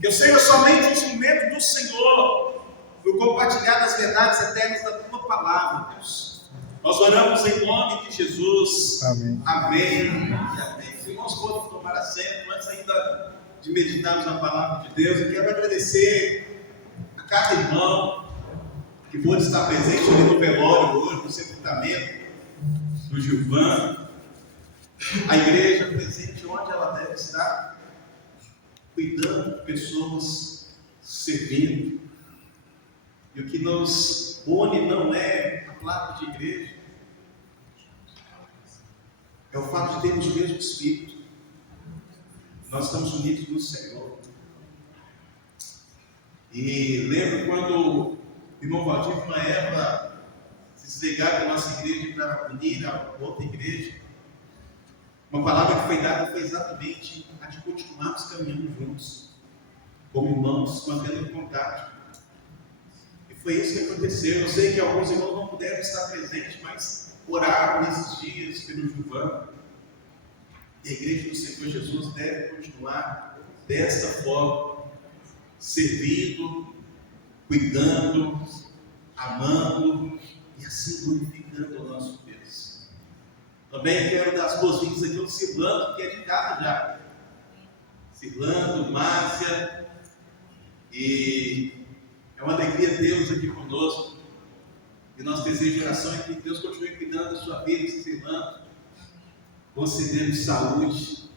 Que eu seja somente um instrumento do Senhor no compartilhar das verdades eternas da tua palavra, Deus. Nós oramos em nome de Jesus. Amém. Amém e amém. Os irmãos podem tomar assento antes ainda de meditarmos na palavra de Deus. Eu quero agradecer a cada irmão que pôde estar presente ali no velório hoje, no sepultamento do Gilvan. A igreja presente onde ela deve estar, cuidando de pessoas, servindo. E o que nos une não é a placa de igreja, é o fato de termos o mesmo Espírito. Nós estamos unidos no Senhor. E lembro quando o irmão Valdir e a irmã Eva se desligaram da nossa igreja para unir a outra igreja. Uma palavra que foi dada foi exatamente a de continuarmos caminhando juntos, como irmãos, mantendo contato. E foi isso que aconteceu. Eu sei que alguns irmãos não puderam estar presentes, mas oraram nesses dias pelo Gilvan. E a igreja do Senhor Jesus deve continuar desta forma, servindo, cuidando, amando e assim glorificando o nosso Deus. Também quero dar as boas-vindas aqui ao Cirlando, que é de casa já. Cirlando, Márcia, e é uma alegria tê-los aqui conosco. E nosso desejo de oração é que Deus continue cuidando da sua vida, Cirlando, concedendo saúde,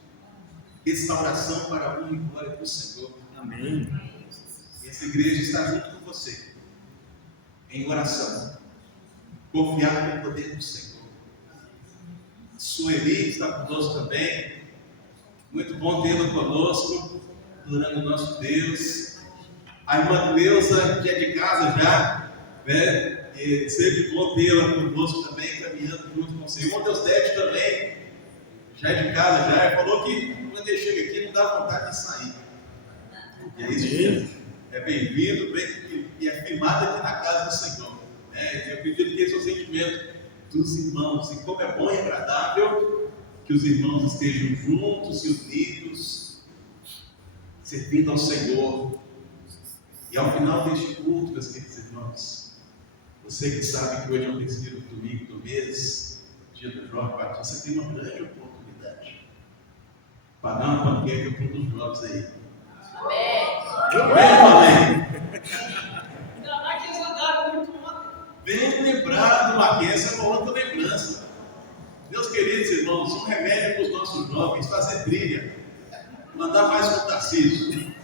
restauração para a honra e glória do Senhor. Amém. E essa igreja está junto com você, em oração, confiado no poder do Senhor. Sueli está conosco também. Muito bom tê-la conosco, adorando o nosso Deus. A irmã Cleusa, que é de casa já, né? E sempre bom tê-la conosco também, caminhando junto com o Senhor. O Deus Dete também, já é de casa já. Ele falou que quando ele chega aqui não dá vontade de sair. E é isso, é bem-vindo, e é firmado aqui na casa do Senhor. Eu acredito que esse é o sentimento dos irmãos, e como é bom e agradável que os irmãos estejam juntos e unidos, servindo ao Senhor. E ao final deste culto, meus queridos irmãos, você que sabe que hoje é o terceiro domingo do mês, dia do jovem batista, tem uma grande oportunidade para dar uma panqueca para um dos jovens aí. Amém. Bem lembrado, Marquês, é uma outra lembrança. Meus queridos irmãos, um remédio para os nossos jovens, fazer trilha, mandar mais com o Tarcísio.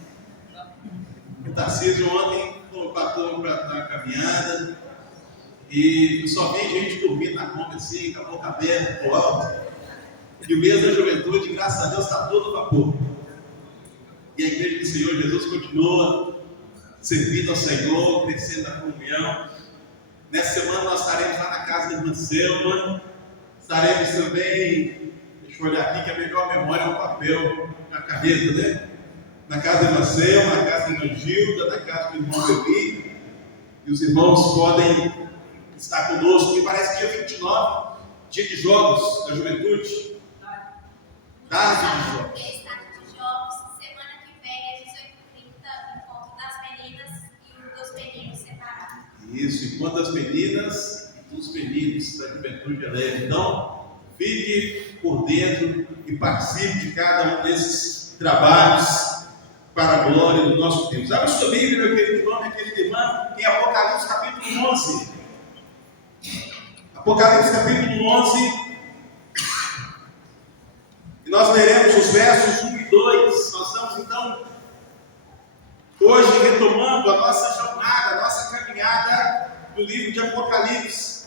O Tarcísio ontem colocou a turma para dar uma caminhada e só vi gente dormindo na Kombi assim, com a boca aberta, pro alto. E o mês da juventude, graças a Deus, está todo vapor. E a igreja do Senhor Jesus continua servindo ao Senhor, crescendo na comunhão. Nessa semana nós estaremos lá na casa da irmã Selma, estaremos também, deixa eu olhar aqui que a melhor memória é o papel, a caneta, né? Na casa da irmã Selma, na casa da irmã Gilda, na casa do irmão Levi, e os irmãos podem estar conosco, e parece que dia 29, dia de jogos da juventude, tarde de jogos. Semana que vem é 18h30, encontro das meninas e dos meninos separados. Isso, enquanto as meninas e dos meninos da juventude alegre. Então, fique por dentro e participe de cada um desses trabalhos para a glória do nosso Deus. Abra sua Bíblia, meu querido irmão, minha querida irmã, em Apocalipse capítulo 11. Apocalipse capítulo 11. E nós leremos os versos 1 e 2. Nós estamos então hoje retomando a nossa jornada, a nossa caminhada do livro de Apocalipse.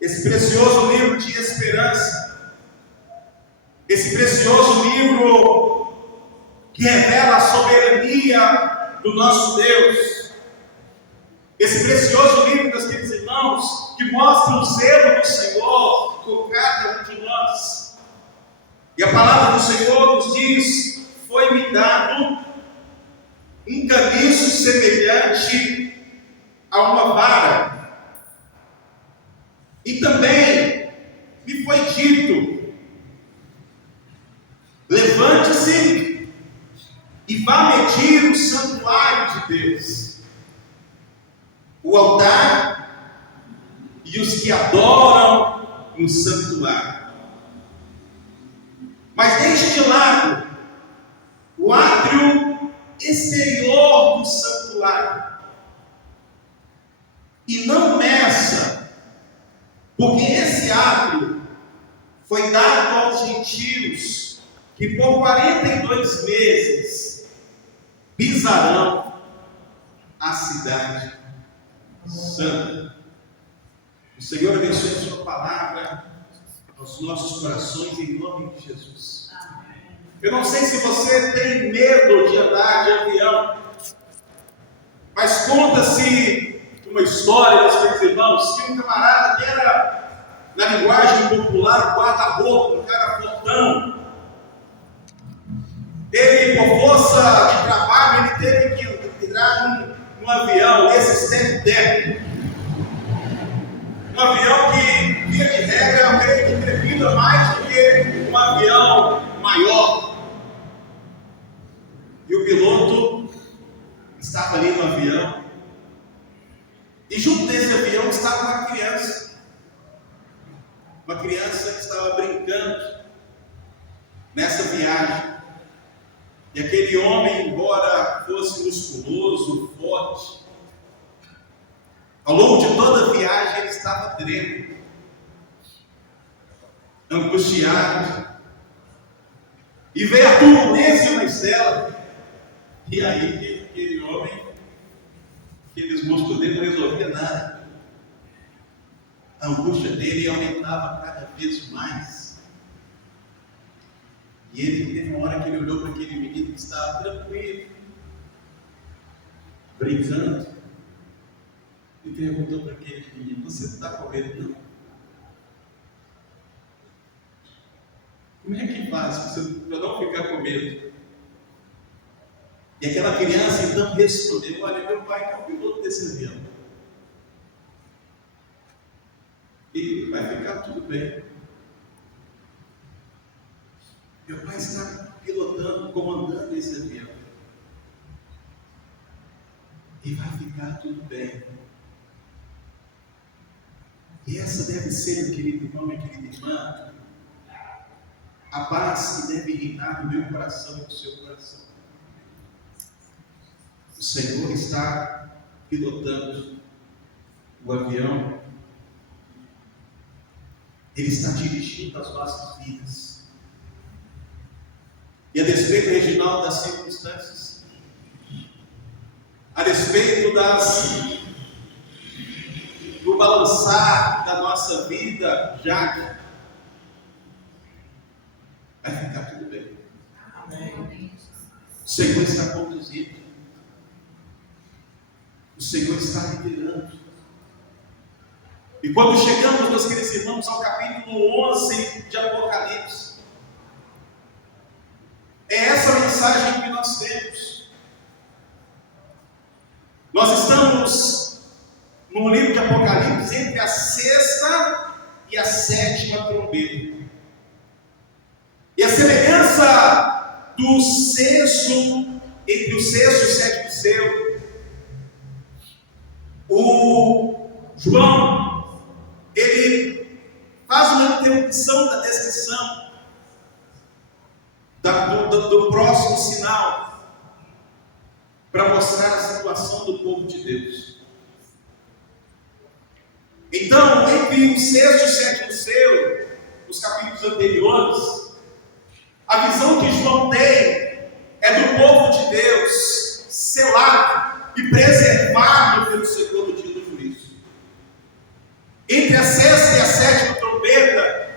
Esse precioso livro de esperança. Esse precioso livro que revela a soberania do nosso Deus. Esse precioso livro, meus queridos irmãos, que mostra o zelo do Senhor por cada um de nós. E a palavra do Senhor nos diz: foi-me dado um caniço semelhante a uma vara. E também me foi dito: levante-se de Deus, o altar e os que adoram no santuário. Mas deixe de lado o átrio exterior do santuário e não meça, porque esse átrio foi dado aos gentios que por 42 meses pisarão a cidade santa. O Senhor abençoe a sua palavra aos nossos corações em nome de Jesus. Eu não sei se você tem medo de andar de avião, mas conta-se uma história dos meus irmãos que um camarada que era, na linguagem popular, guarda-roupa, um cara fortão, ele, por força de trabalho, ele teve que entrar num avião, esse step-deck. Um avião que, via de regra, é um creio que trepida mais do que um avião maior. E o piloto estava ali no avião, e junto desse avião estava uma criança que estava brincando nessa viagem. E aquele homem, embora fosse musculoso, forte, ao longo de toda a viagem ele estava tremendo, angustiado, e veio a turbulência na cela. E aí aquele homem, aqueles músculos dele não resolvia nada. A angústia dele aumentava cada vez mais. E ele teve uma hora que ele olhou para aquele menino que estava tranquilo, brincando, e perguntou para aquele menino: você não está com medo, não? Como é que faz para não ficar com medo? E aquela criança então respondeu: olha, meu pai é o piloto desse avião, e vai ficar tudo bem. Meu pai está pilotando, comandando esse avião, e vai ficar tudo bem. E essa deve ser, meu querido irmão, minha querida irmã, a paz que deve reinar no meu coração e no seu coração. O Senhor está pilotando o avião, Ele está dirigindo as nossas vidas. E a despeito, Reginaldo, das circunstâncias, a despeito do balançar da nossa vida, já vai ficar tudo bem. Amém. O Senhor está conduzindo. O Senhor está liderando. E quando chegamos, meus queridos irmãos, ao capítulo 11 de Apocalipse, é essa mensagem que nós temos. Nós estamos no livro de Apocalipse entre a sexta e a sétima trombeta. E a semelhança do sexto, entre o sexto e o sétimo selo, o João, ele faz uma interrupção da descrição do próximo sinal, para mostrar a situação do povo de Deus. Então, entre o sexto e o sétimo selo, nos capítulos anteriores, a visão que João tem é do povo de Deus selado e preservado pelo Senhor no dia do juízo. Entre a sexta e a sétima trombeta,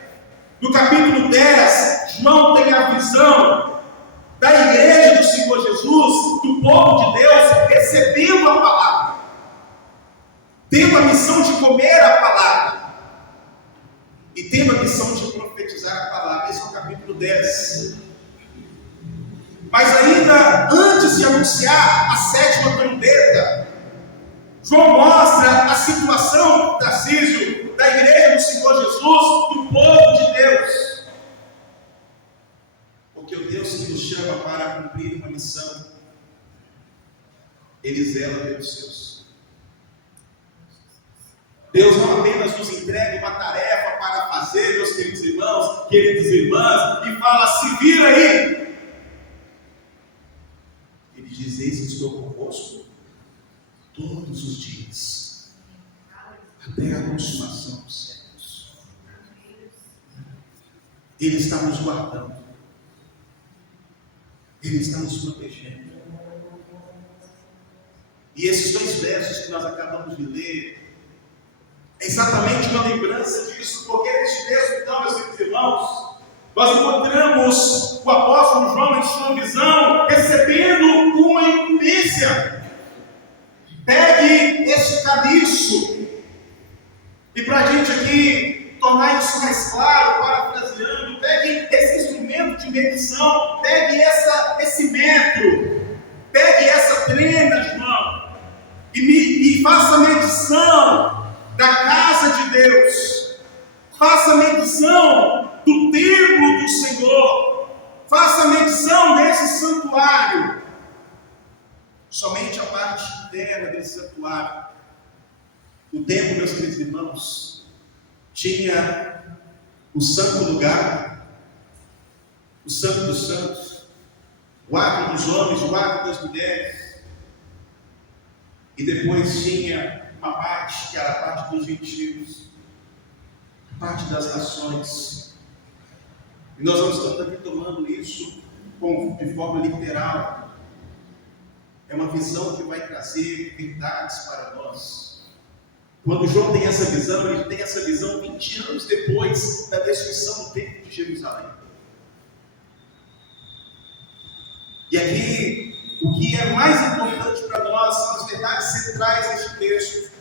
no capítulo 10, João tem a visão da igreja do Senhor Jesus, do povo de Deus, recebendo a palavra, tendo a missão de comer a palavra e tendo a missão de profetizar a palavra. Esse é o capítulo 10. Mas ainda antes de anunciar a sétima trombeta, João mostra a situação, Tarcísio, da igreja do Senhor Jesus, do povo de Deus. Porque o Deus que nos chama para cumprir uma missão Ele zela pelos seus. Deus não apenas nos entrega uma tarefa para fazer, meus queridos irmãos, queridas irmãs, e fala: se vira aí. Ele diz: eis que estou convosco todos os dias, até a consumação dos séculos. Ele está nos guardando, Ele está nos protegendo. E esses 2 versos que nós acabamos de ler é exatamente uma lembrança disso, porque neste texto, então, meus queridos irmãos, nós encontramos o apóstolo João em sua visão recebendo uma incumbência. Pegue este caniço, e para a gente aqui tornar isso mais claro, parafraseando, pegue esse instrumento de medição, pegue esse metro, pegue essa trena de mão, e faça medição da casa de Deus, faça medição do templo do Senhor, faça medição desse santuário. Somente a parte interna desse santuário. O templo, meus queridos irmãos, tinha o santo lugar, o santo dos santos, o átrio dos homens, o átrio das mulheres, e depois tinha uma parte que era a parte dos gentios, a parte das nações. E nós não estamos aqui tomando isso de forma literal. É uma visão que vai trazer verdades para nós. Quando João tem essa visão, ele tem essa visão 20 anos depois da destruição do templo de Jerusalém. E aqui, o que é mais importante para nós são as verdades centrais deste texto.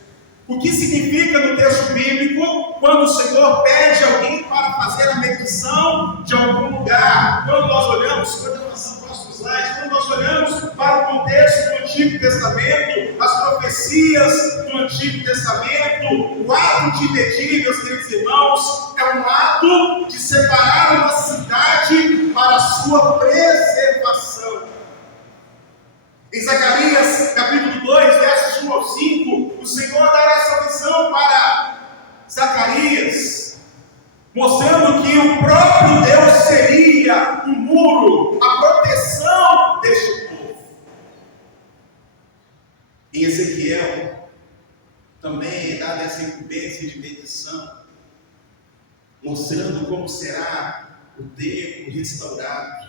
O que significa no texto bíblico quando o Senhor pede alguém para fazer a medição de algum lugar? Quando nós olhamos, quando nós olhamos para o contexto do Antigo Testamento, as profecias do Antigo Testamento, o ato de medir, meus queridos irmãos, é um ato de separar uma cidade para a sua preservação. Em Zacarias, capítulo 2, versos 1 ao 5, o Senhor dará essa visão para Zacarias, mostrando que o próprio Deus seria o muro, a proteção deste povo. Em Ezequiel, também é dada essa incumbência de medição, mostrando como será o templo restaurado,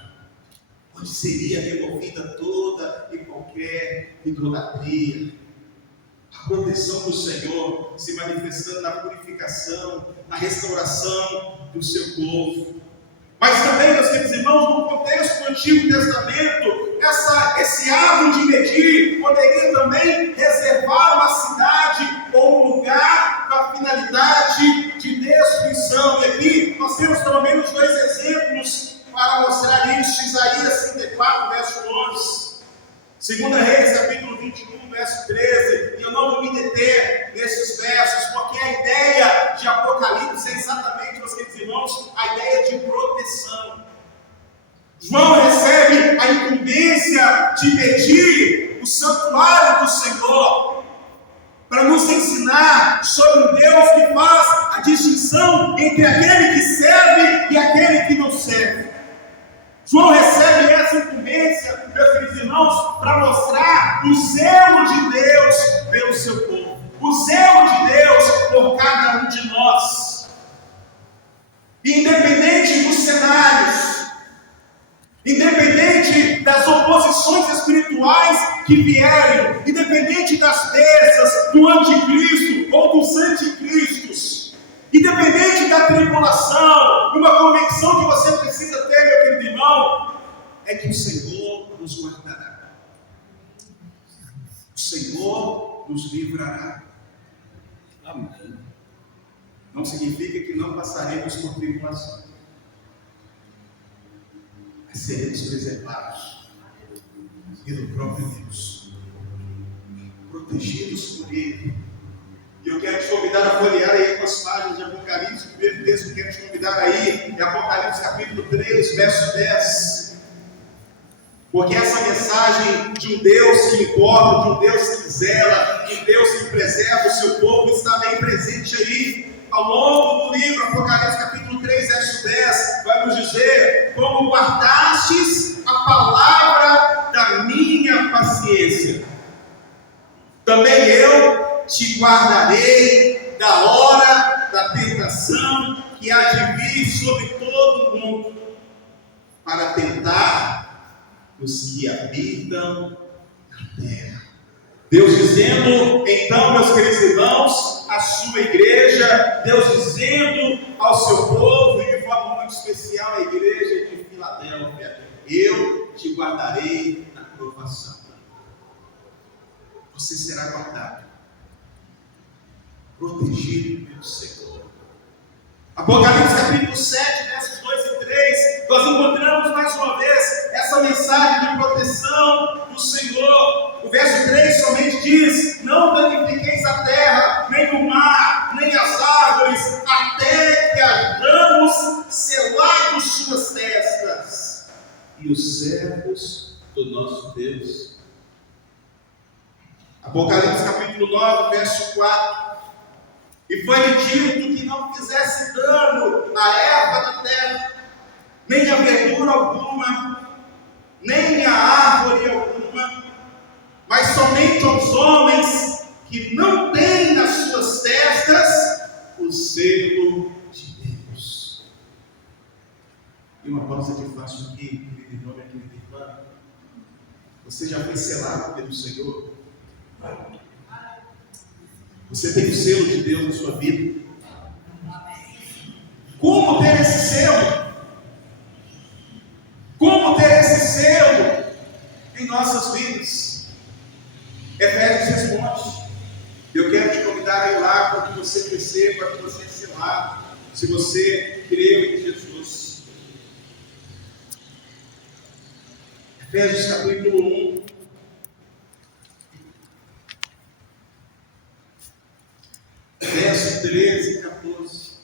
onde seria removida toda e qualquer idolatria. A proteção do Senhor se manifestando na purificação, na restauração do seu povo. Mas também, meus queridos irmãos, no contexto do Antigo Testamento, esse ato de medir poderia também reservar uma cidade ou um lugar com a finalidade de destruição. E aqui nós temos pelo menos 2 exemplos para mostrar isso. Isaías 34, verso 11. 2 Reis, capítulo 21, verso 13. E eu não vou me deter nesses versos, porque a ideia de Apocalipse é exatamente, meus queridos irmãos, a ideia de proteção. João recebe a incumbência de medir o santuário do Senhor, para nos ensinar sobre um Deus que faz a distinção entre aquele que serve e aquele que não serve. João recebe essa incumbência, meus queridos irmãos, para mostrar o zelo de Deus pelo seu povo, o zelo de Deus por cada um de nós. E independente dos cenários, independente das oposições espirituais que vierem, independente das bênçãos do anticristo ou dos anticristos, independente da tribulação, uma convicção que você precisa ter, meu querido irmão, é que o Senhor nos guardará. O Senhor nos livrará. Amém. Não significa que não passaremos por tribulação, mas seremos preservados pelo próprio Deus, protegidos por Ele. E eu quero te convidar a folhear aí algumas páginas de Apocalipse. O primeiro texto que eu quero te convidar aí é Apocalipse capítulo 3, verso 10. Porque essa mensagem de um Deus que importa, de um Deus que zela, de um Deus que preserva o seu povo, está bem presente aí. Ao longo do livro, Apocalipse capítulo 3, verso 10, vai nos dizer: como guardastes a palavra da minha paciência, também eu te guardarei da hora da tentação que há de vir sobre todo o mundo, para tentar os que habitam na terra. Deus dizendo, então, meus queridos irmãos, à sua igreja, Deus dizendo ao seu povo, e de forma muito especial à igreja de Filadélfia: eu te guardarei na provação. Você será guardado, protegido pelo Senhor. Apocalipse capítulo 7, versos 2 e 3, nós encontramos mais uma vez essa mensagem de proteção do Senhor. O verso 3 somente diz: não danifiqueis a terra, nem o mar, nem as árvores, até que hajamos selado suas testas e os servos do nosso Deus. Apocalipse capítulo 9, verso 4. E foi-lhe dito que não fizesse dano à erva da terra, nem a verdura alguma, nem a árvore alguma, mas somente aos homens que não têm nas suas testas o selo de Deus. E uma pausa que faço aqui, querido irmão e querida irmã: você já foi selado pelo Senhor? Você tem o selo de Deus na sua vida? Como ter esse selo? Como ter esse selo em nossas vidas? Efésios responde. Eu quero te convidar a ir lá para que você perceba, para que você é selado, se você creu em Jesus. Efésios capítulo 1. Verso 13 e 14.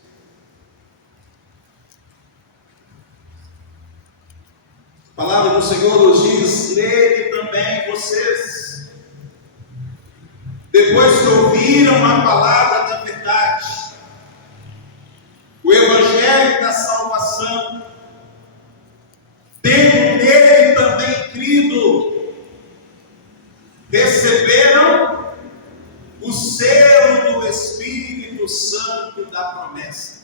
A palavra do Senhor nos diz: nele também vocês, depois que ouviram a palavra da verdade, o evangelho da salvação, tendo nele também crido, receberam o selo do Espírito Santo da promessa.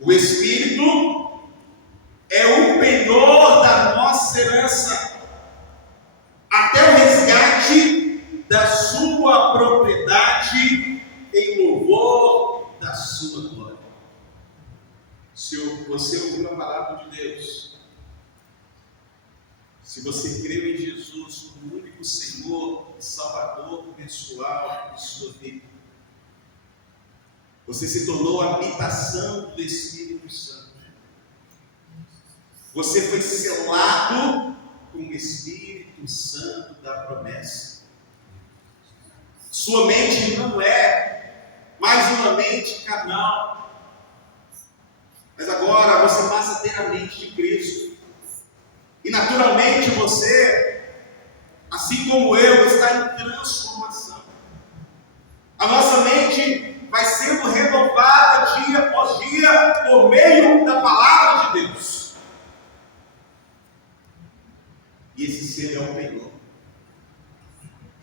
O Espírito é o penhor da nossa herança, até o resgate da sua propriedade, em louvor da sua glória. Se você ouviu a palavra de Deus, se você creu em Jesus como único Senhor e Salvador pessoal de sua vida, você se tornou a habitação do Espírito Santo. Você foi selado com o Espírito Santo da promessa. Sua mente não é mais uma mente carnal, mas agora você passa a ter a mente de Cristo. E naturalmente você, assim como eu, está em transformação. A nossa mente vai sendo renovada dia após dia por meio da palavra de Deus. E esse selo é o penhor,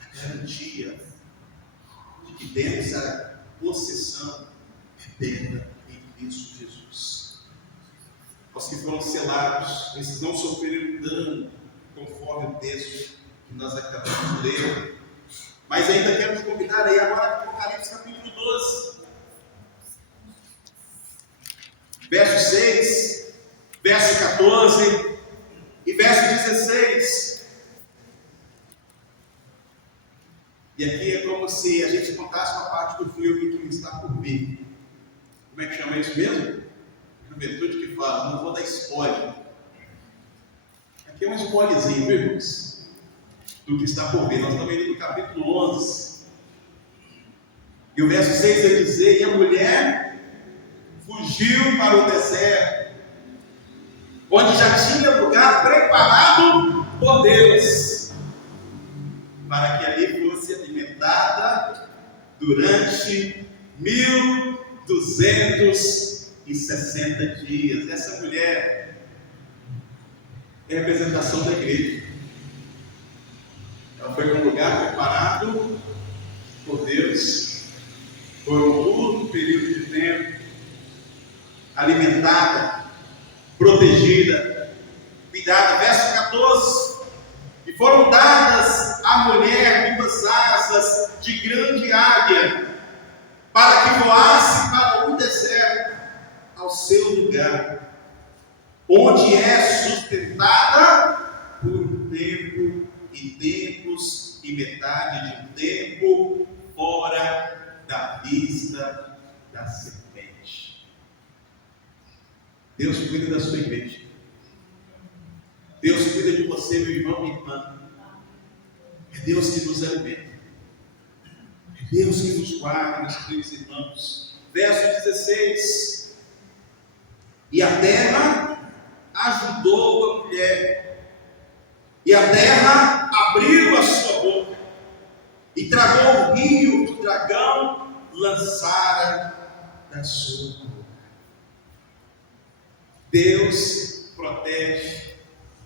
a garantia de que temos a possessão eterna em Cristo Jesus. Os que foram selados, esses não sofreram dano, conforme o texto que nós acabamos de ler. Mas ainda quero te convidar aí agora para Apocalipse capítulo 12, verso 6, verso 14 e verso 16. E aqui é como se a gente contasse uma parte do filme que está por vir. Como é que chama isso mesmo? Juventude que fala, não vou dar spoiler. Aqui é um spoilerzinho, viu, irmãos? Do que está por vir. Nós estamos ali no capítulo 11. E o verso 6 vai dizer: e a mulher fugiu para o deserto, onde já tinha lugar preparado por Deus, para que ali fosse alimentada durante 1260 dias. Essa mulher é a representação da igreja. Ela foi para um lugar preparado por Deus, por um curto período de tempo, alimentada, protegida, cuidada. Verso 14: e foram dadas à mulher duas asas de grande águia, para que voasse para o deserto, ao seu lugar, onde é sustentada por um tempo e tempos e metade de um tempo, fora da vista da serpente. Deus cuida da sua igreja. Deus cuida de você, meu irmão, minha irmã. É Deus que nos alimenta. É Deus que nos guarda, meus queridos irmãos. Verso 16: e a terra ajudou a mulher, e a terra abriu a sua boca, e tragou o rio que o dragão lançara da sua boca. Deus protege,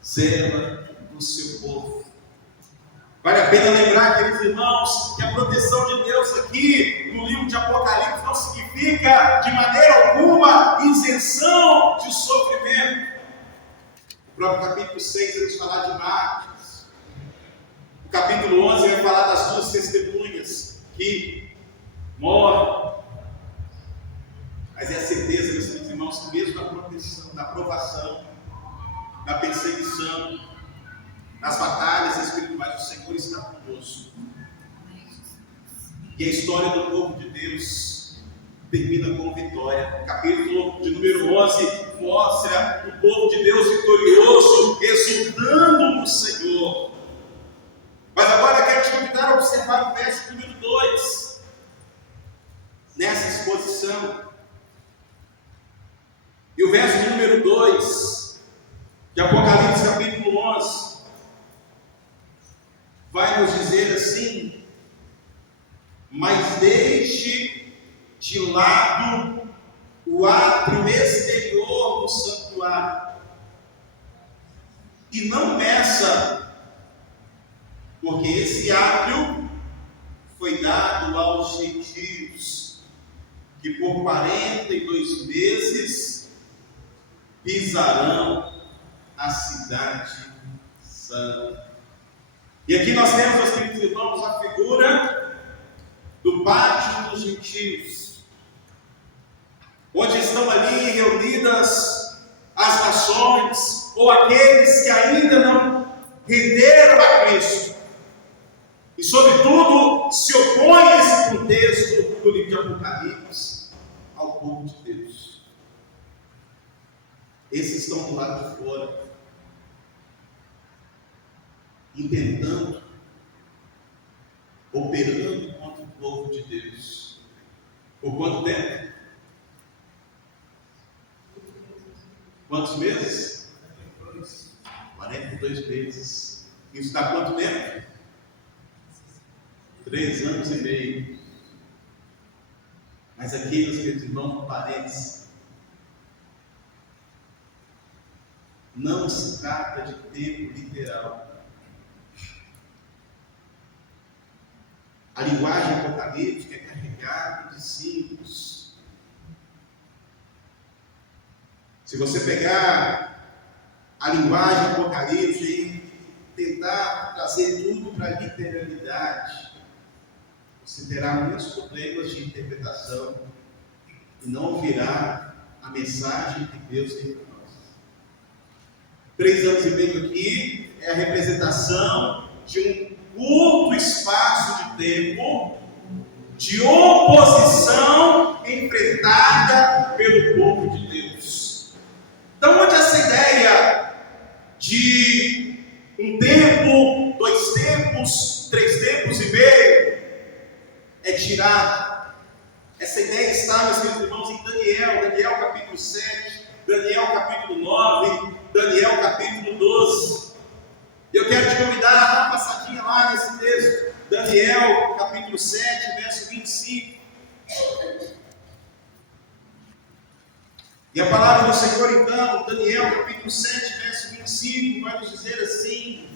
zela do seu povo. Vale a pena lembrar, queridos irmãos, que a proteção de Deus aqui no livro de Apocalipse não significa de maneira alguma isenção de sofrimento. O próprio capítulo 6 vai falar de mártires. O capítulo 11 vai falar das duas testemunhas que morrem. Mas é a certeza, meus queridos irmãos, que mesmo na proteção, na provação, na perseguição, nas batalhas espirituais, o Senhor está conosco. E a história do povo de Deus termina com vitória. O capítulo de número 11 mostra o povo de Deus vitorioso, exultando no Senhor. Mas agora eu quero te convidar a observar o verso número 2. Nessa exposição. E o verso número 2 de Apocalipse capítulo 11 vai nos dizer assim: mas deixe de lado o átrio exterior do santuário e não meça, porque esse átrio foi dado aos gentios, que por 42 meses pisarão a cidade santa. E aqui nós temos, meus queridos irmãos, a figura do pátio dos gentios, onde estão ali reunidas as nações, ou aqueles que ainda não renderam a Cristo, e sobretudo se opõem a esse contexto do livro de Apocalipse ao povo de Deus. Esses estão do lado de fora, intentando, operando contra o povo de Deus. Por quanto tempo? Quantos meses? 42 meses. Isso dá quanto tempo? 3 anos e meio. Mas aqui, meus queridos irmãos, um parênteses. Não se trata de tempo literal. A linguagem apocalíptica é carregada de símbolos. Se você pegar a linguagem apocalíptica e tentar trazer tudo para a literalidade, você terá muitos problemas de interpretação e não ouvirá a mensagem que Deus tem para nós. 3 anos e meio aqui é a representação de um curto espaço de tempo de oposição enfrentada pelo povo de Deus. Então, onde essa ideia de um tempo, 2 tempos, 3 tempos e meio é tirada? Essa ideia está, meus queridos irmãos, em Daniel capítulo 7, Daniel capítulo 9, Daniel capítulo 12. Eu quero te convidar a dar uma passadinha lá nesse texto. Daniel capítulo 7, verso 25. E a palavra do Senhor então, Daniel capítulo 7, verso 25, vai nos dizer assim: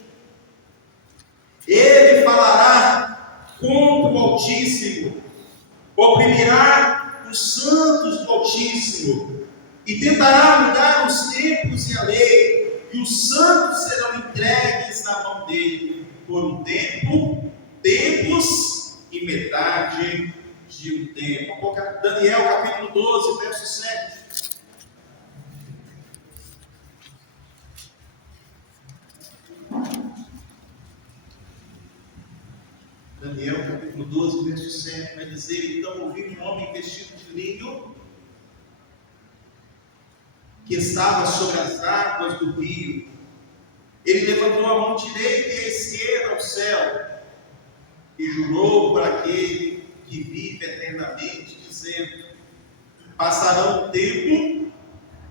Ele falará contra o Altíssimo, oprimirá os santos do Altíssimo, e tentará mudar os tempos e a lei, e os santos serão entregues na mão dele, por um tempo, tempos e metade de um tempo. Daniel capítulo 12, verso 7. Daniel capítulo 12, verso 7, vai dizer: Então ouvi um homem vestido de linho, que estava sobre as águas do rio. Ele levantou a mão direita e a esquerda ao céu, e jurou por aquele que vive eternamente, dizendo: Passarão um tempo,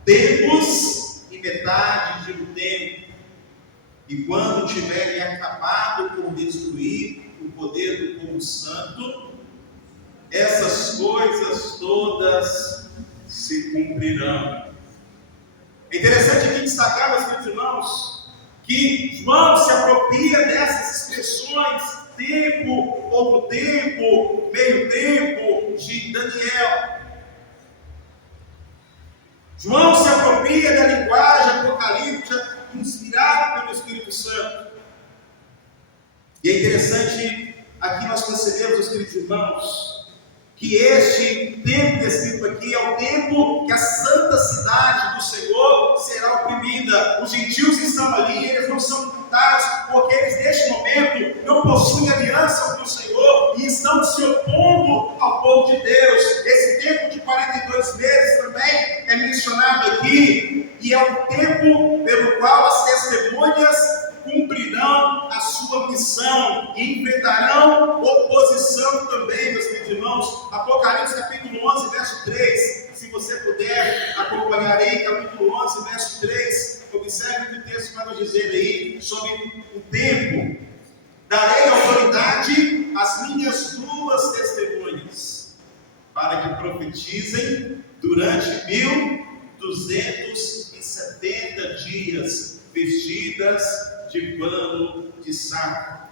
tempos e metade de um tempo, e quando tiverem acabado por destruir o poder do povo santo, essas coisas todas se cumprirão. É interessante aqui destacar, meus queridos irmãos, que João se apropria dessas expressões, tempo, outro tempo, meio tempo, de Daniel. João se apropria da linguagem apocalíptica inspirada pelo Espírito Santo. E é interessante, aqui nós percebemos, meus queridos irmãos, que este tempo descrito aqui é o tempo que a santa cidade do Senhor será oprimida. Os gentios que estão ali, eles não são tributados, porque eles neste momento não possuem aliança com o Senhor e estão se opondo ao povo de Deus. Esse tempo de 42 meses também é mencionado aqui, e é o tempo pelo qual as testemunhas cumprirão a sua missão e enfrentarão oposição também, meus queridos irmãos. Apocalipse capítulo 11, verso 3. Se você puder acompanhar aí, capítulo 11, verso 3. Observe o que o texto vai nos dizer aí sobre o tempo. Darei autoridade às minhas duas testemunhas, para que profetizem durante 1270 dias, vestidas de pano de saco.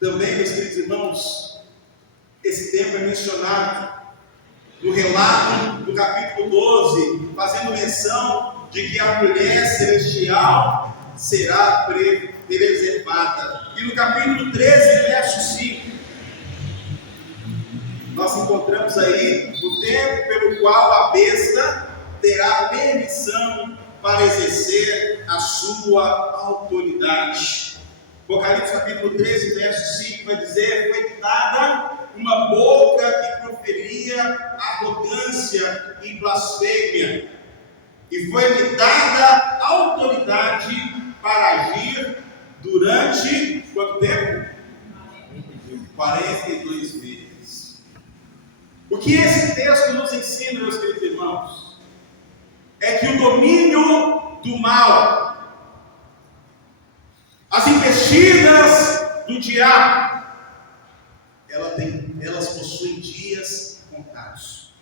Também, meus queridos irmãos, esse tempo é mencionado no relato do capítulo 12, fazendo menção de que a mulher celestial será preservada. E no capítulo 13, verso 5, nós encontramos aí o tempo pelo qual a besta terá permissão para exercer a sua autoridade. Apocalipse capítulo 13, verso 5 vai dizer: Foi dada uma boca que proferia arrogância e blasfêmia, e foi-lhe dada autoridade para agir durante quanto tempo? 42 meses. O que esse texto nos ensina, meus queridos irmãos, é que o domínio do mal, as investidas do diabo, elas possuem dias contados.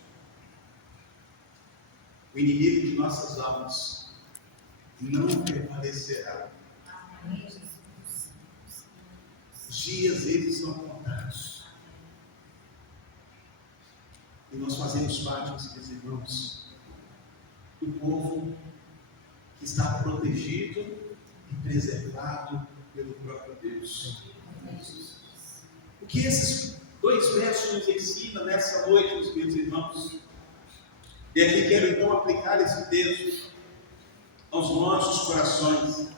O inimigo de nossas almas não prevalecerá. Os dias eles são contados. E nós fazemos parte, meus irmãos, do povo que está protegido e preservado pelo próprio Deus. O que esses dois versos nos ensinam nessa noite, meus queridos irmãos? E aqui quero então aplicar esse texto aos nossos corações.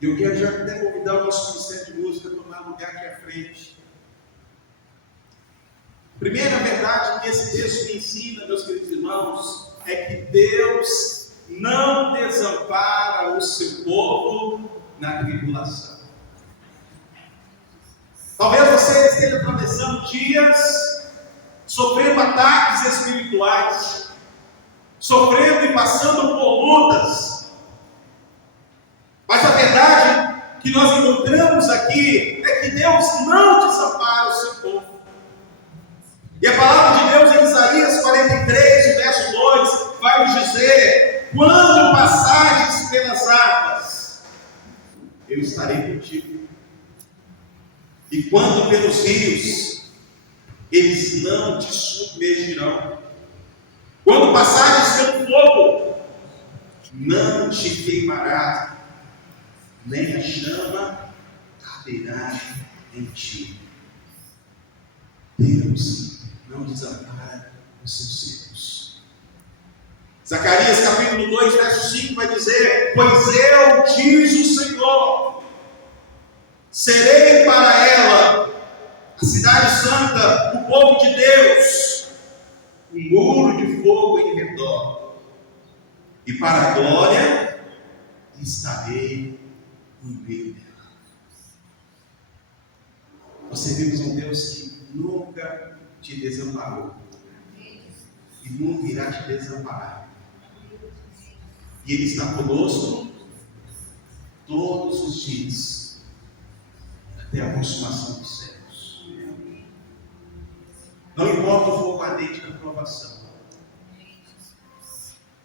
Eu quero já até convidar o nosso ministério de música a tomar lugar aqui à frente. Primeira verdade que esse texto me ensina, meus queridos irmãos, é que Deus não desampara o seu povo na tribulação. Talvez você esteja atravessando dias, sofrendo ataques espirituais, sofrendo e passando por lutas. Mas a verdade que nós encontramos aqui é que Deus não desampara o seu povo. E a palavra de Deus em Isaías 43, o verso 2, vai nos dizer: quando passares pelas águas, eu estarei contigo. E quando pelos rios, eles não te submergirão. Quando passares pelo fogo, não te queimará, nem a chama arderá em ti. Deus não desampara os seus servos. Zacarias capítulo 2, verso 5 vai dizer: pois eu, diz o Senhor, serei para ela, a cidade santa, o povo de Deus, um muro de fogo em redor, e para a glória estarei no meio dela. Nós servimos um Deus que nunca te desamparou e nunca irá te desamparar. E Ele está conosco todos os dias, até a consumação dos séculos. Não importa o fogo ardente da provação,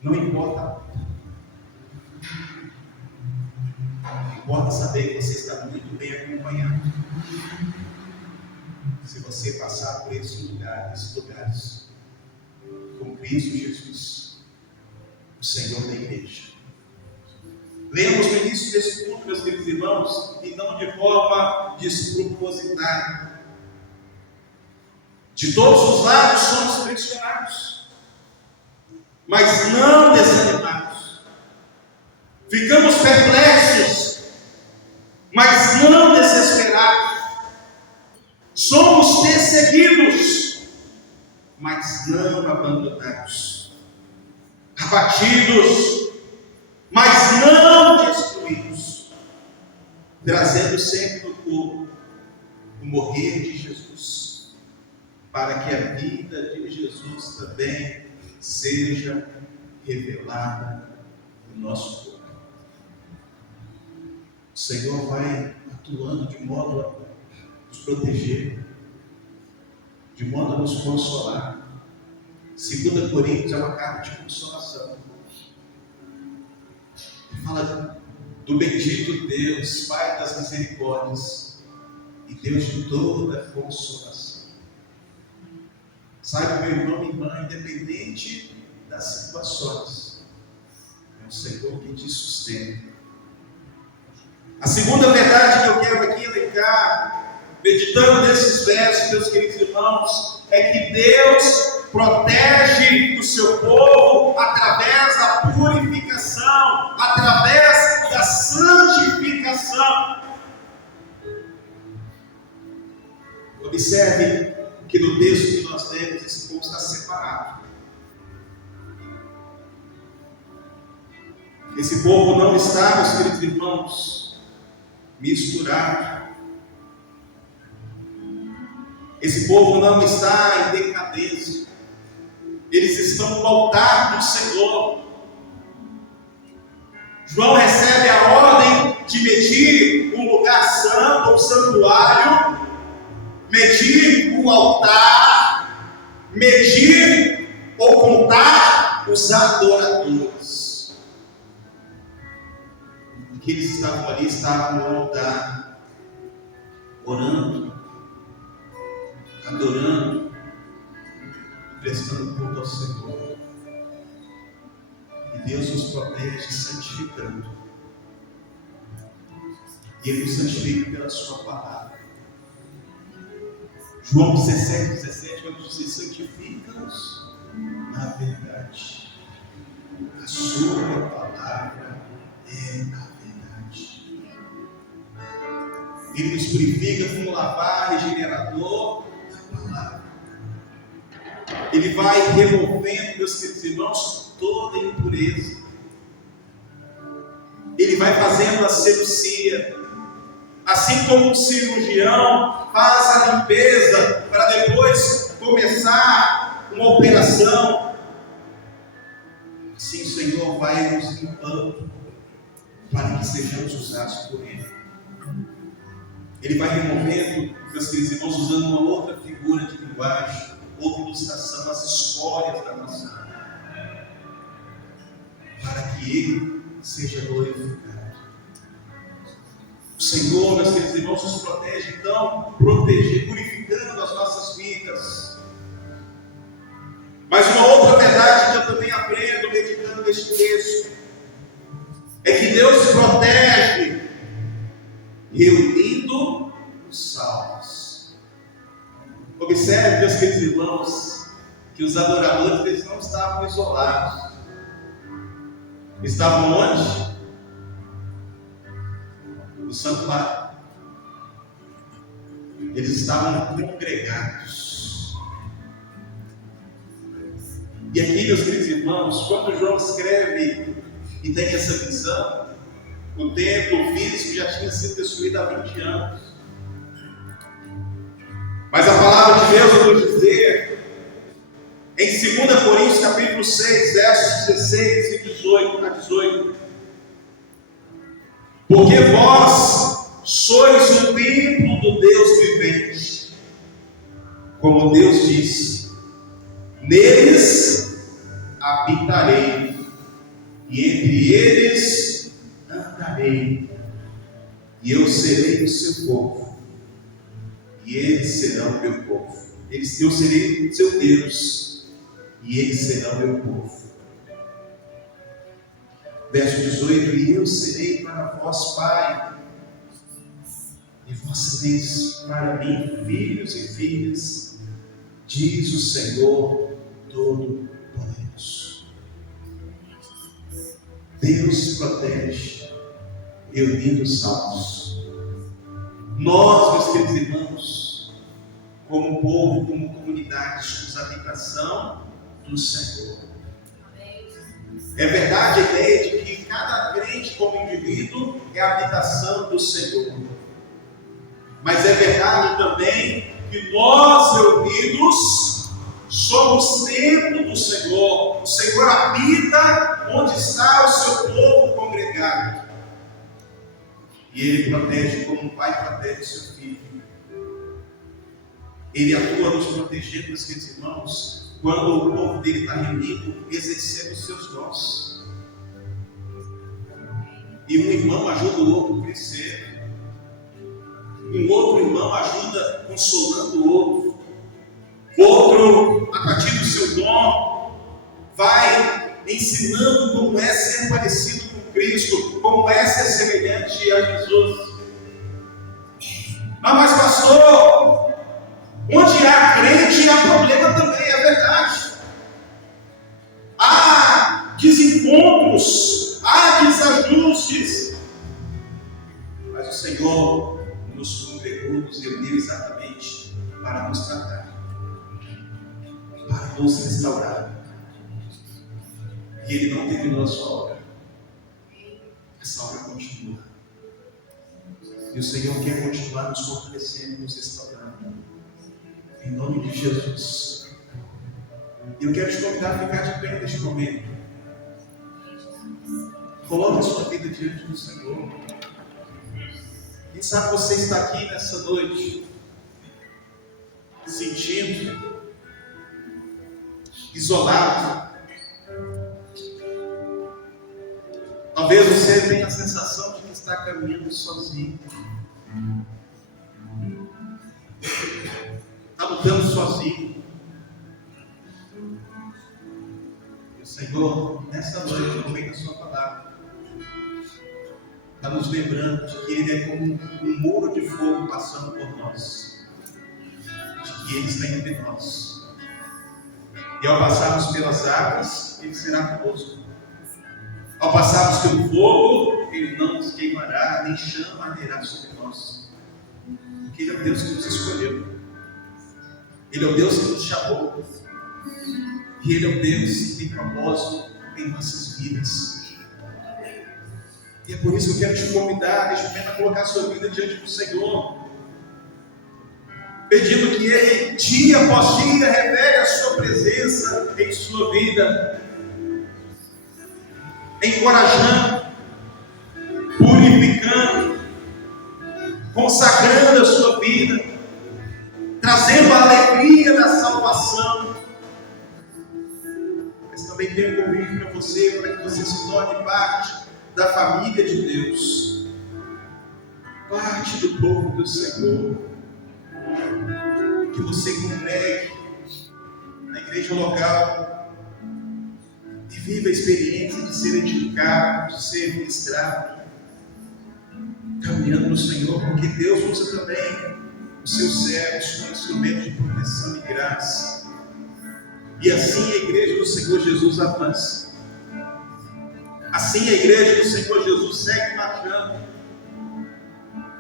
não importa. Importa saber que você está muito bem acompanhado. Se você passar por esses lugares, com Cristo Jesus, o Senhor da igreja. Lemos no início desse culto, meus queridos irmãos, e não de forma despropositada. De todos os lados somos pressionados, mas não desanimados. Ficamos perplexos, mas não desesperados. Somos perseguidos, mas não abandonados. Abatidos, mas não destruídos. Trazendo sempre no corpo o morrer de Jesus, para que a vida de Jesus também seja revelada no nosso corpo. O Senhor vai atuando de modo a nos proteger, de modo a nos consolar. 2 Coríntios é uma carta de consolação. Ele fala do bendito Deus, Pai das misericórdias e Deus de toda consolação. Saiba, meu irmão e irmã, independente das situações, é o Senhor que te sustenta. A segunda verdade que eu quero aqui elencar, meditando nesses versos, meus queridos irmãos, é que Deus protege o seu povo através da purificação, através da santificação. Observe que no texto que nós lemos, esse povo está separado. Esse povo não está, meus queridos irmãos, misturado. Esse povo não está em decadência. Eles estão no altar do Senhor. João recebe a ordem de medir um lugar santo, um santuário, medir o altar, medir ou contar os adoradores. E que eles estavam ali, estavam no altar, orando, adorando, prestando culto ao Senhor. E Deus nos protege santificando. E Ele nos santifica pela sua palavra. João 17 vai nos dizer: santifica-nos na verdade. A sua palavra é a verdade. Ele nos purifica com um lavar regenerador da palavra. Ele vai removendo, meus queridos irmãos, toda impureza. Ele vai fazendo a seducia. Assim como um cirurgião faz a limpeza para depois começar uma operação. Sim, o Senhor vai nos limpando para que sejamos usados por Ele. Ele vai removendo, meus queridos irmãos, usando uma outra figura de linguagem, outra ilustração, as escórias da nossa alma, para que Ele seja glorificado. O Senhor, meus queridos irmãos, nos protege, então, purificando as nossas vidas. Mas uma outra verdade que eu também aprendo meditando neste texto é que Deus protege reunindo os salvos. Observe, meus queridos irmãos, que os adoradores eles não estavam isolados. Estavam onde? No santuário. Eles estavam congregados. E aqui, meus queridos irmãos, quando João escreve e tem essa visão, o templo físico já tinha sido destruído há 20 anos. Mas a palavra de Deus nos dizer, em 2 Coríntios capítulo 6, versos 16 e 18, porque vós sois o templo do Deus vivente, como Deus disse, neles habitarei, e entre eles andarei, e eu serei o seu povo, e eles serão meu povo. Eu serei seu Deus, e eles serão meu povo. Verso 18: e eu serei para vós pai, e vós sereis para mim filhos e filhas, diz o Senhor Todo-Poderoso. Deus protege, reunindo os salvos. Nós, meus queridos irmãos, como povo, como comunidade, somos a habitação do Senhor. É verdade a ideia de que cada crente, como indivíduo, é a habitação do Senhor. Mas é verdade também que nós, reunidos, somos templo do Senhor. O Senhor habita onde está o seu povo congregado. E Ele protege como um pai protege o seu filho. Ele atua nos protegendo, meus queridos irmãos, quando o povo dele está reunido, exercendo os seus dons. E um irmão ajuda o outro a crescer. Um outro irmão ajuda consolando o outro. Outro, a partir do seu dom, vai ensinando como é ser parecido com Cristo, como é ser semelhante a Jesus. Mas pastor, onde há crente há problema também, é verdade. Há desencontros, há desajustes. Mas o Senhor nos congregou, nos reuniu exatamente para nos tratar, para nos restaurar. E Ele não terminou a sua obra. Essa obra continua. E o Senhor quer continuar nos fortalecendo, nos restaurando. Em nome de Jesus. Eu quero te convidar a ficar de pé neste momento. Coloque a sua vida diante do Senhor. Quem sabe você está aqui nessa noite, se sentindo isolado. Talvez você tenha a sensação de que está caminhando sozinho. Está lutando sozinho. E o Senhor, nessa noite, no meio da sua palavra, está nos lembrando de que Ele é como um muro de fogo passando por nós, de que Ele está entre nós, e ao passarmos pelas águas, Ele será conosco. Ao passarmos pelo fogo, Ele não nos queimará, nem chama arderá sobre nós, porque Ele é o Deus que nos escolheu, Ele é o Deus que nos chamou, e Ele é o Deus que tem propósito em nossas vidas. E é por isso que eu quero te convidar, neste momento, a colocar a sua vida diante do Senhor, pedindo que Ele, dia após dia, revele a sua presença em sua vida. encorajando, purificando, consagrando a sua vida, trazendo a alegria da salvação. Mas também tem um convite para você, para que você se torne parte da família de Deus, parte do povo do Senhor, que você congregue na igreja local e viva a experiência de ser edificado, de ser ministrado, caminhando no Senhor, porque Deus usa também os seus servos como instrumento de proteção e graça. E assim a igreja do Senhor Jesus avança. Assim a igreja do Senhor Jesus segue marchando,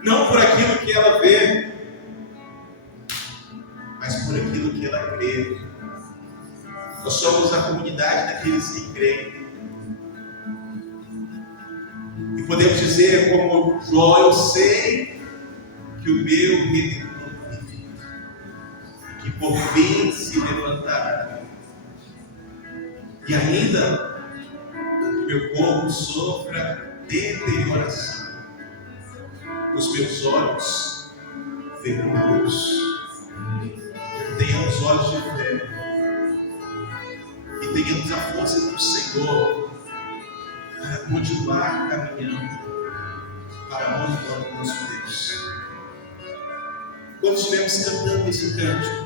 não por aquilo que ela vê, mas por aquilo que ela crê. Nós somos a comunidade daqueles que creem. E podemos dizer, como Jó, eu sei que o meu Redentor vive, que por fim se levantará. E ainda que meu corpo sofra deterioração, os meus olhos verão luz. Tenhamos olhos de fé e tenhamos a força do Senhor para continuar caminhando para a honra do nosso Deus. Quando estivermos cantando esse cântico,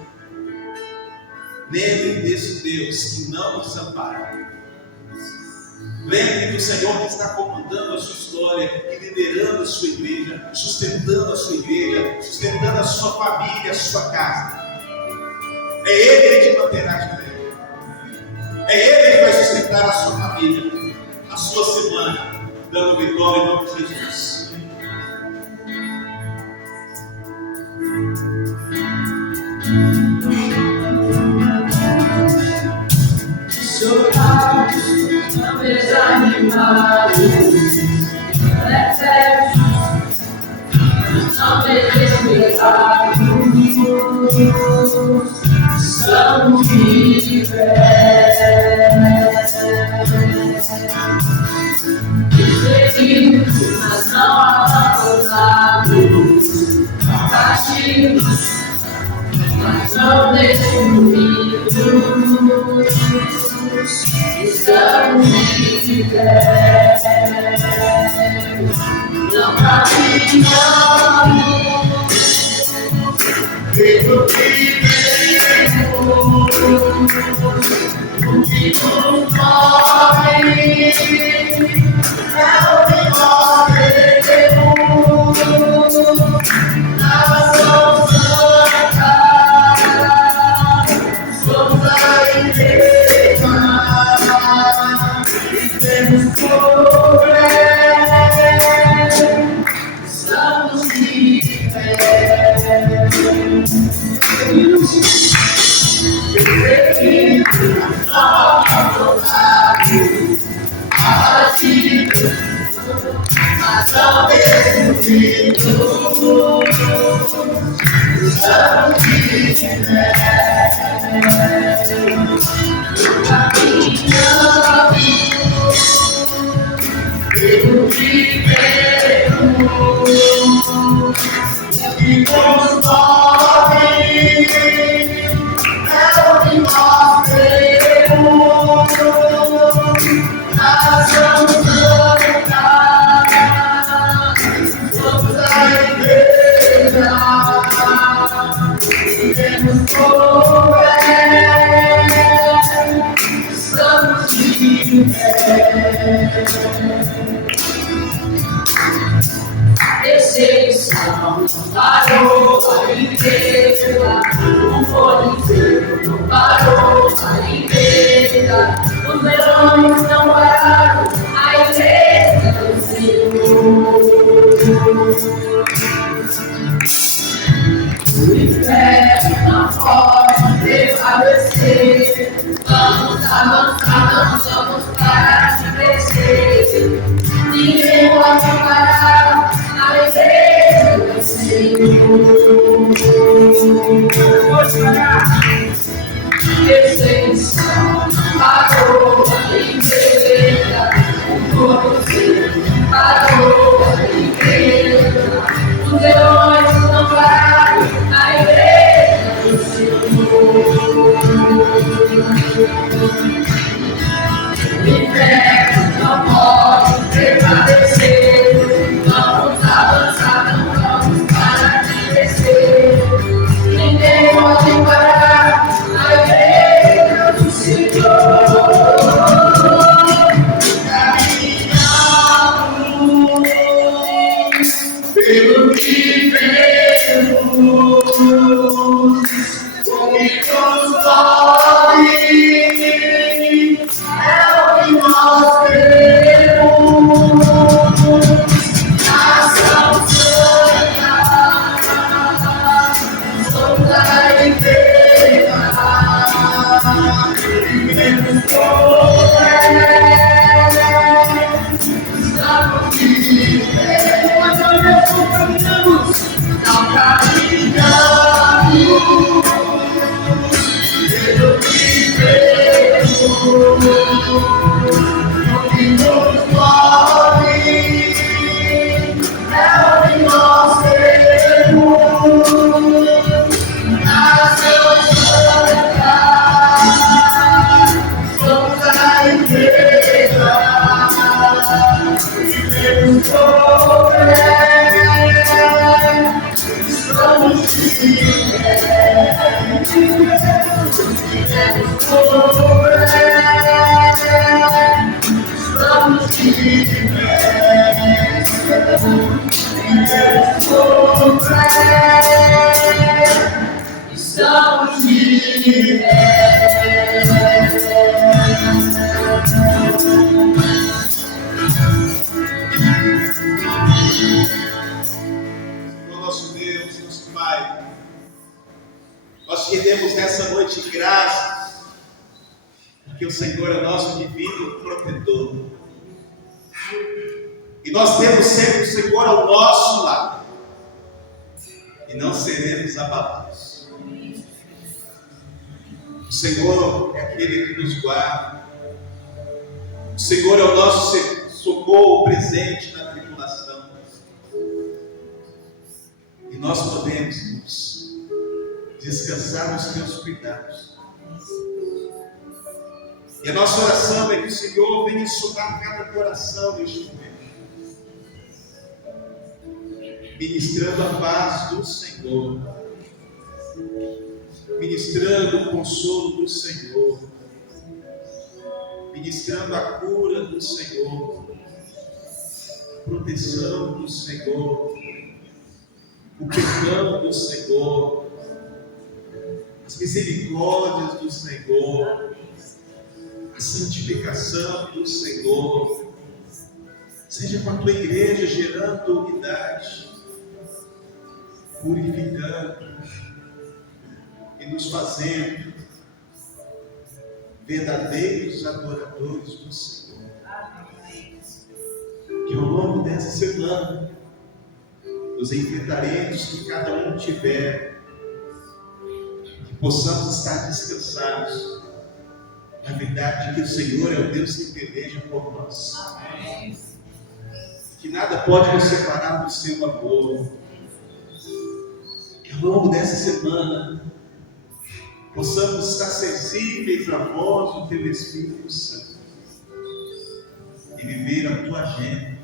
lembre desse Deus que não nos ampara. Lembre do Senhor que está comandando a sua história e liderando a sua igreja, sustentando a sua igreja, sustentando a sua família, a sua casa. É Ele que te manterá de pé. É Ele que vai sustentar a sua família, a sua semana, dando vitória em nome de Jesus. Chorados, não desanimados, reflexos, não desesperados, estamos de pé. Desperdidos, mas não abandonados, abatidos, mas não destruídos, estamos de pé. Não caminhamos pelo que vemos, o que nos move é o que nós queremos. Nação santa, somos a igreja e temos poder, estamos de pé. Perseguidos, abandonados, abatidos, mas não destruídos, estamos de pé. Caminhamos pelo que vemos, o que nos move é o que nós queremos. Nação santa, somos a igreja e temos poder, estamos de pé. Perseguição parou a igreja, o Coliseu não parou a igreja, os leões não pararam a igreja do Senhor. O inferno não pode prevalecer, vamos avançar, não vamos parar de crescer. Ninguém pode parar a igreja do Senhor. Pode parar. Perseguição parou a igreja, o não pode permanecer. Vamos avançar, não vamos parar de descer. Ninguém pode parar a igreja do Senhor. Pelo que vemos, o que nos dói, é o que nós queremos. Nação santa, somos a igreja, vivemos com fé, estamos de pé. Caminhamos, não caminhamos, pelo que vemos, o que nos move, é o que nós queremos. Nação santa, somos a igreja, vivemos com fé. Estamos de pé, vivemos com fé. Estamos de pé, vivemos com fé. Estamos de pé. Nosso Deus, nosso Pai, nós te rendemos nessa noite graças, porque o Senhor é nosso divino protetor, e nós temos sempre o Senhor ao nosso lado, e não seremos abalados. O Senhor é aquele que nos guarda, o Senhor é o nosso socorro presente na tribulação. E nós podemos, Deus, descansar nos teus cuidados. E a nossa oração é que o Senhor venha somar cada coração neste momento, ministrando a paz do Senhor, ministrando o consolo do Senhor, ministrando a cura do Senhor, a proteção do Senhor, o perdão do Senhor, as misericórdias do Senhor, a santificação do Senhor, seja com a tua igreja gerando unidade, purificando e nos fazendo verdadeiros adoradores do Senhor. Que ao longo dessa semana, nos enfrentaremos que cada um tiver, que possamos estar descansados na verdade que o Senhor é o Deus que peleja por nós. Amém. Que nada pode nos separar do seu amor. Que ao longo dessa semana possamos estar sensíveis à voz do teu Espírito Santo e viver a tua agenda,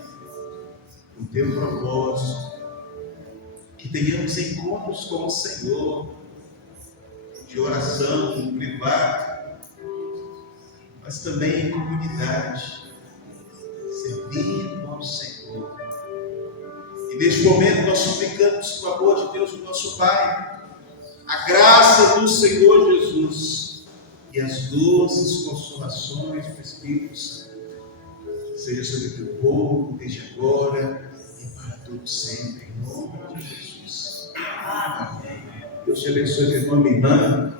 o teu propósito. Que tenhamos encontros com o Senhor, de oração, no privado, mas também em comunidade, servindo ao Senhor. E neste momento nós suplicamos o amor de Deus, o nosso Pai, a graça do Senhor Jesus e as doces consolações do Espírito Santo seja sobre o teu povo, desde agora e para todo sempre, em nome de Jesus. Amém. Deus te abençoe, meu irmão e minha irmã.